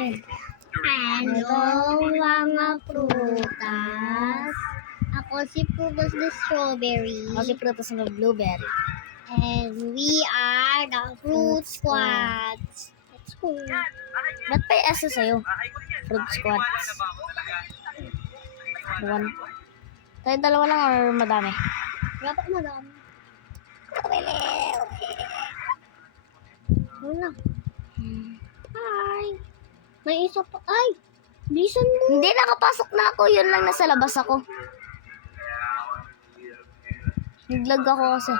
Hello, mga prutas. Ako si Prutas the Strawberry. Ako si Prutas na Blueberry. And we are the Fruit Squads. Let's go. Ba't pa yung S sa'yo? Fruit Squads. One. Tayo dalawa lang or madami? Dapat madami. Wala. Hi. May isa pa. Ay! Bilisan mo. Hindi, nakapasok na ako. Yun lang, nasa labas ako. Naglag ako kasi.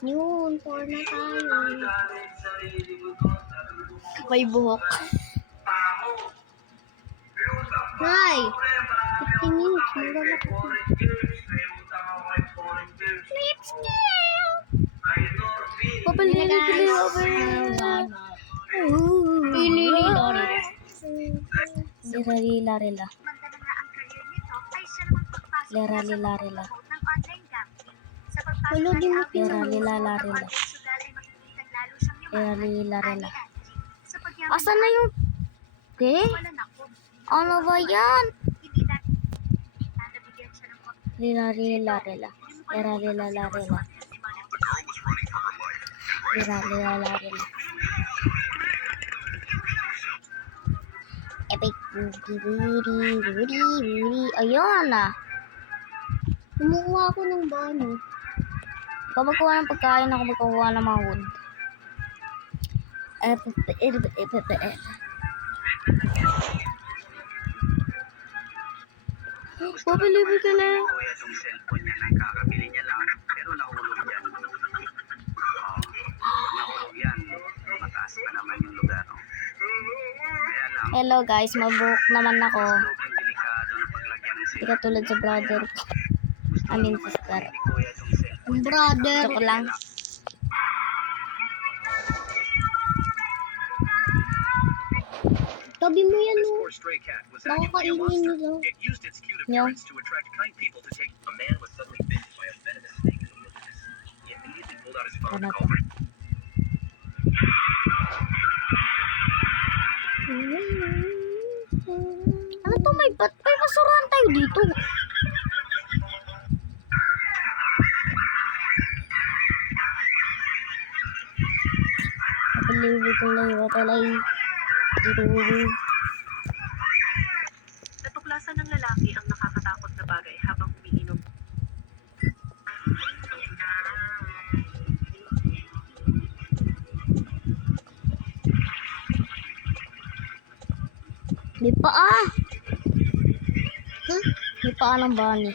Yun, 4 na tayo. May buhok. Nay! 15 minutes. Maglalak ako. Let's go! Lirarila. Lirarila. Hello, di mo Lirarila. Lirarila. Asan na yung... Ano ba yan? Lirarila. Epic. Ayun na. Kumukuha ako ng bano. Ikaw magkuha ng pagkain, ako magkuha ng mga wood. Pabili ka na. Kuya itong cellphone niya nang kakabili niya lang, pero nahulog yan. Nahulog yan. Mataas pa naman yung lugar. Kaya lang, Hello guys, mabuhok naman ako. sobrang delikado na paglagyan ng Hindi cellphone. katulad sa brother ko. I mean sister. Ni Kuya itong cellphone. Brother. Joke lang. Tabi mo yan, This oh. poor stray cat was Baka actually a kainin monster. nila. It used its cute Yeah. appearance to attract kind people to take a man was suddenly bitten by a venomous snake in the wilderness. He immediately pulled out his phone to Ano call for Ano to, may basurahan tayo dito. Pabili ko na yung watalay. Natuklasan ng lalaki ang nakakatakot na bagay habang umiinom. May paa. May paa ng bunny.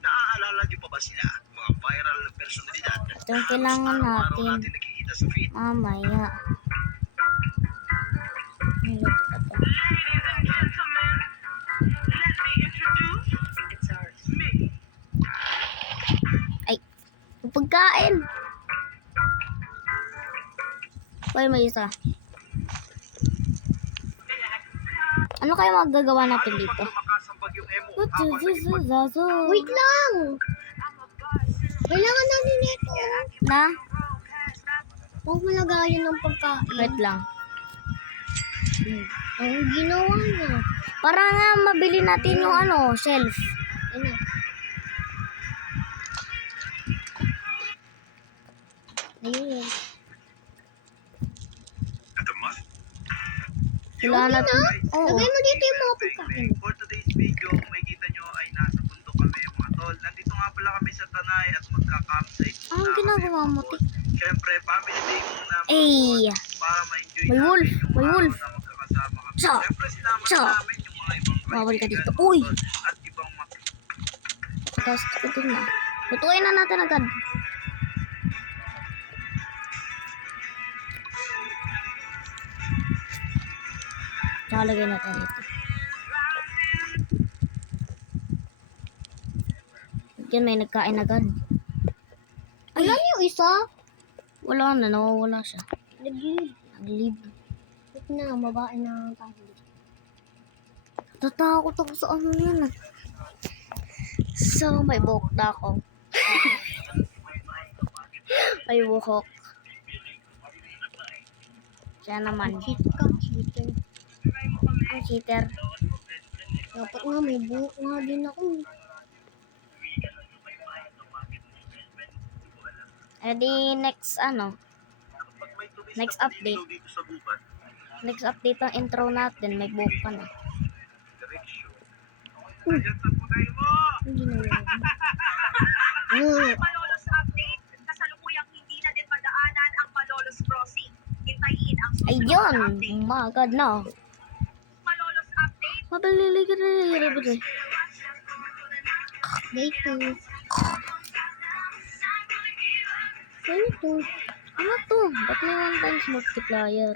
Naaalala niyo pa ba sila? Mga viral na personalidad. Ito yung kailangan Araw-araw natin. natin nakikita sa feed. Mamaya. Nilito ka to. It's ours. Ay, yung pagkain. Hoy, may isa. Ano kaya magagawa natin dito? Makasambag yung emo. Habang sa iba. Wait lang! Kailangan natin nito. Na? Huwag mo lagayan ng pagkain. Wait lang. Ang ginawa niya. Para nga mabili natin yung ano, shelf. Ano? Ayun. Kailangan natin. Oo. Lagay mo dito yung mga pagkain. For today's video, kung makikita nyo ay nasa bundok kami mga tol. Nandito nga pala kami sa Tanay at magka-campsite. Anong ginagawa mo, Tik? Siyempre, family day muna mga Ay! tol, para ma-enjoy May wolf! namin yung May araw wolf! na magkakasama kami. Siya! Siyempre, sinama Siya! namin yung mga ibang Bawal ka kaibigan, dito. mga Uy! tol, at ibang mga Tapos ko din na. Lutuin na natin agad. Tsaka lagay natin ito. Yan, may nagkain agad. Wala niyo yung isa? Wala na, nawawala siya. Nag-leave. Nag-leave. Wait na, babae na tayo. Tatakot ako sa ano yan ah. So, may buhok na ako. Ay, wuhok. Siya naman. Cheat ka, cheater. Ang cheater. Dapat nga may buhok nga din ako. Eh di next ano? Pag may tumis Next na update. paniligaw dito sa gubat, Next update ang intro natin. May buhok pa na. direksyon. Ayan sa punay mo! Hindi na yan. Malolos update, kasalukuyang hindi na din madaanan ang Malolos Crossing. Hintayin ang susunod na Ayun! update. Magad na. Malolos update, Mabililig ka na yun. Later. Ano to? Ano to? Ba't may 1 times multiplier?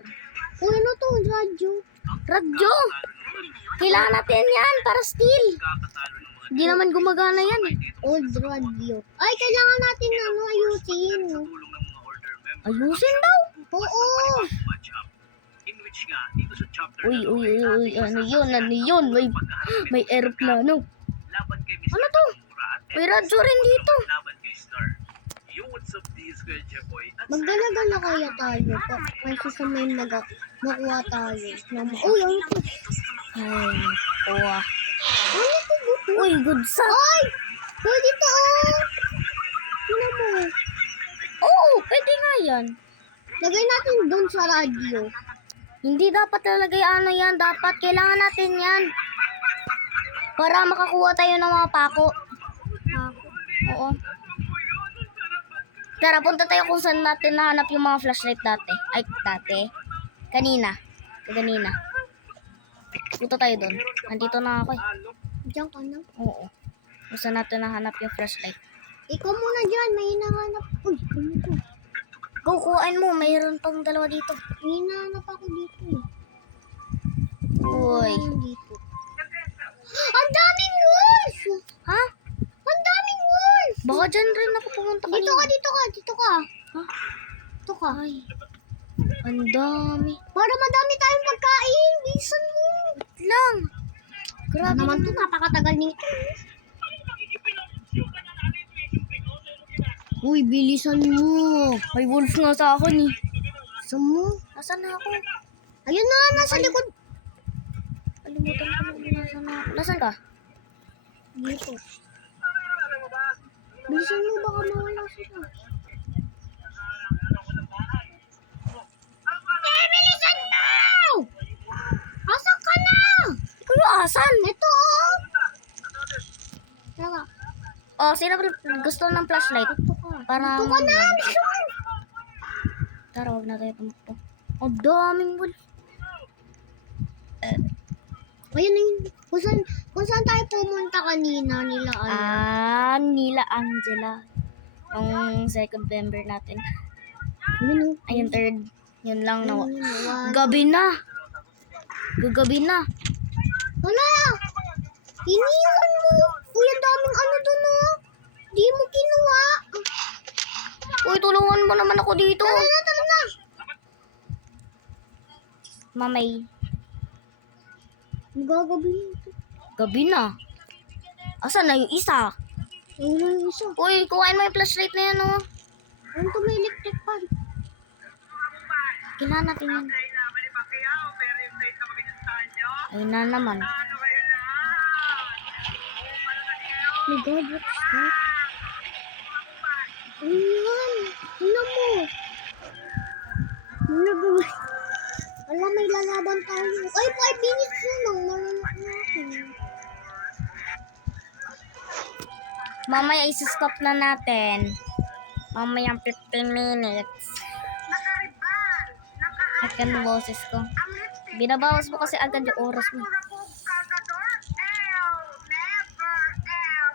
Uy, ano to? Radyo. Radyo! Kailangan natin yan para steal. Kakatalo ng mga Hindi naman gumagana yan eh. Old radio. Ay, kailangan natin ayusin. tulong ng mga order members. Ayusin daw. Oo. Match up. In which nga, dito sa chapter Uy, na uy, uy, uy. Ano yun? Ano yun? May aeroplano. laban kay Mr. Ano to? Tamura at May radyo rin dito. laban kay Star. Yo, what's up, this guy, Jepoy? At Magdala-gala kaya tayo pa. Kasi sa may makuha tayo. Uy, ano to? Ay, kuha. Ano to? Buto? Uy, good sa. Ay! Pwede to, oh! Ano mo? Oo, pwede nga yan. Lagay natin doon sa radyo. Hindi dapat lalagay ano yan. Dapat kailangan natin yan. Para makakuha tayo ng mga pako. Oo. Tara, punta tayo kung saan natin nahanap yung mga flashlight dati. Ay, dati. Kanina. Kanina. Punta tayo doon. Nandito na ako eh. Diyan ka na. Oo. Kung saan natin nahanap yung flashlight. Ikaw muna dyan. May hinahanap. Uy, ano to? Go, kuhain mo. Mayroon pang dalawa dito. May hinahanap ako dito eh. Uy. Dito. Ang daming wolf! Ha? Ang daming wolf! Baka dyan rin ako pumunta kanina. Dito ka, dito ka, dito ka. Ha? Dito ka. Ay. Ang dami. Para madami tayong pagkain. Bilisan mo. Lang. Grabe naman to. Napakatagal nito. Uy, bilisan mo. May wolf nga sa akin eh. Bilisan mo. Nasaan na ako? Ayun na, nasa likod. Kalimutan ko na nasaan na ako. Nasaan ka? Dito. Bilisan mo, baka mawala sila. Eh, bilisan mo! Asan ka na? Ikaw yung asan? Ito, oh. Tara. Oh, sino gusto ng flashlight? Ito ka. Para Ito ka na, bilisan. Tara, huwag na tayo tumakbo. Ang daming wolf. Ayun na yun. Kung saan tayo pumunta kanina nila, ano? Nila Angela. Yung second member natin. Ayun, oh. Ayun, third. Yun lang na. Ayun, one. Gabi na. Gagabi na. Wala! Iniwan mo! Uy, ang daming ano dun, oh! Di mo kinuha! Uy, tulungan mo naman ako dito. Tara na, tara na! Mamay. Gagabi ito. Gabi na. Asan na yung isa? Ayun na yung isa. Uy, kuhain mo yung flashlight na yan, oh. Ano to, may electric fan? Kailangan natin yan. Ayun na naman. My God, what's that? Ayan! Tingnan mo! Ano gawin? Wala, may lalaban tayo. Ay, 5 minutes na lang. Malalak na ako. Mamaya isi-stop na natin. Mamaya 15 minutes. Akan boses ko. Binabawas mo kasi agad yung oras mo.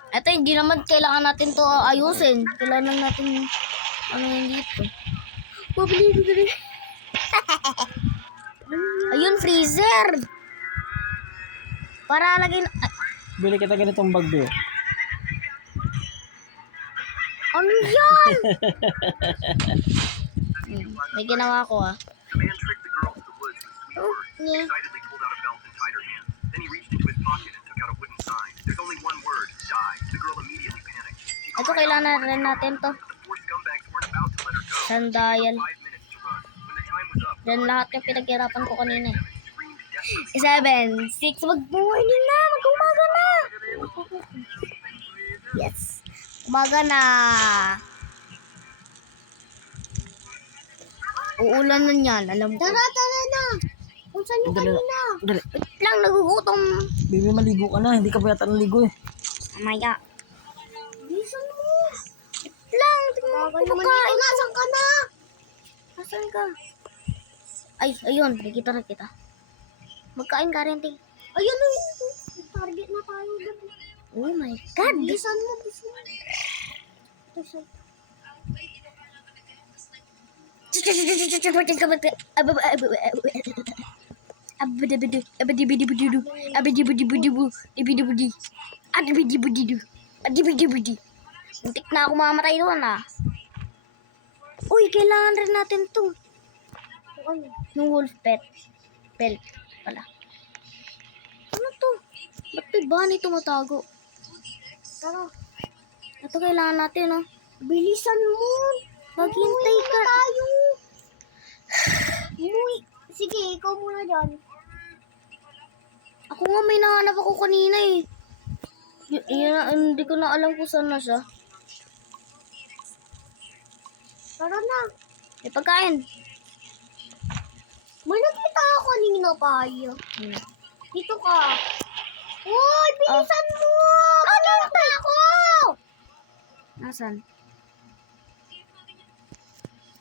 Ito, hindi naman kailangan natin to ayusin. Kailangan natin ano yun dito. Pabili. Ayun, freezer. Para lagay na... Bili kita ganitong bag, Bill. Ano yan? May ginawa ko ah. The man tricked the girl to the woods with sweet words. Yeah. Excitedly pulled out a belt and tied her hands. Then he reached into his pocket and took out a wooden sign. There's only one word, die. The girl immediately panicked. She Ito, cried out kailangan for rin help, natin to. but the four scumbags weren't about to let her go. Sandayan. 5 minutes to run. When the time was up, Yan lahat yung pinaghirapan ko kanina eh. 7, 6, mag-morning na! Mag-umaga na! Yes. Umaga na. Uulan na yan, alam ko. Tara na. Kung saan yung Dali. kanina? Dali. Wait lang, nagugutom. Baby, maligo ka na. Hindi ka pa yata naligo eh. Mamaya. Bilisan mo. Wait lang, tingnan mo Bagal naman kumakain. dito. Nasaan ka na? Nasaan ka? Ay, ayun, nakita. Magkain ka rin, ting. Ayun na yun. Target na tayo. Oh my God. Bilisan mo. Muntik na ako mamatay doon ah. Uy, kailangan rin natin to. Yung wolf pet. Pelt pala. Ano to? Ba't may bunny tumatago? Tara. Ito kailangan natin, no? Bilisan mo. Maghintay ka. Tayo. Umuwi. Sige, ikaw muna dyan. Ako nga may nahanap ako kanina eh. Hindi ko na alam kung saan na siya. Tara na. May pagkain. May nakita ako kanina tayo. Dito ka. Uy, bilisan mo! Nakita ako! Nasaan?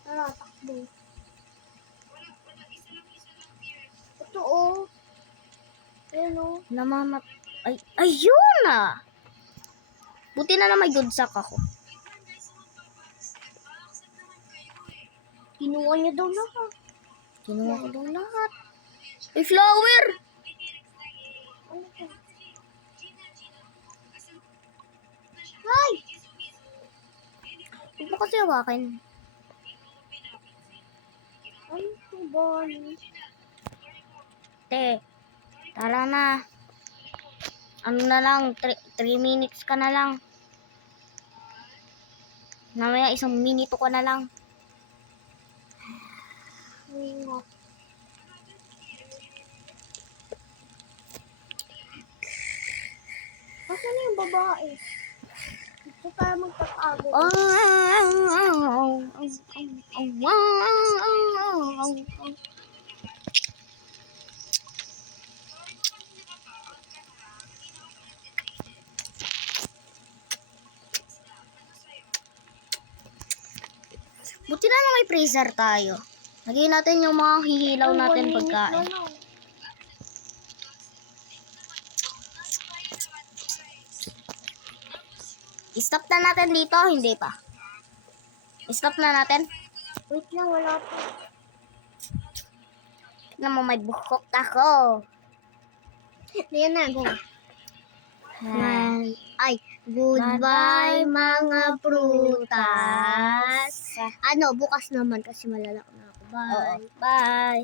Tara, takbo. Ito oh. Ayun oh. Ay, ayun na! Buti na may good sack ako. Kinuha niya daw lahat. Kinuha ko daw lahat. Ay, flower! Ay! Huwag mo kasi hawakin. Ay, ito ba? Te, tara na. Ano na lang, 3 minutes ka na lang. Namaya 1 minuto ka na lang. Ay, nga. Asan na yung babae? Dito tayo magtatago. Buti na lang may freezer tayo. Lagyan natin yung mga hihilaw natin pagkain. I-stop na natin dito, hindi pa. I-stop na natin. Wait lang, wala pa. Tignan mo, may buhok ako. Ayan na, go. Ay, Goodbye, goodbye mga prutas. Ano, bukas naman kasi malalak na ako. Bye. Oo, bye.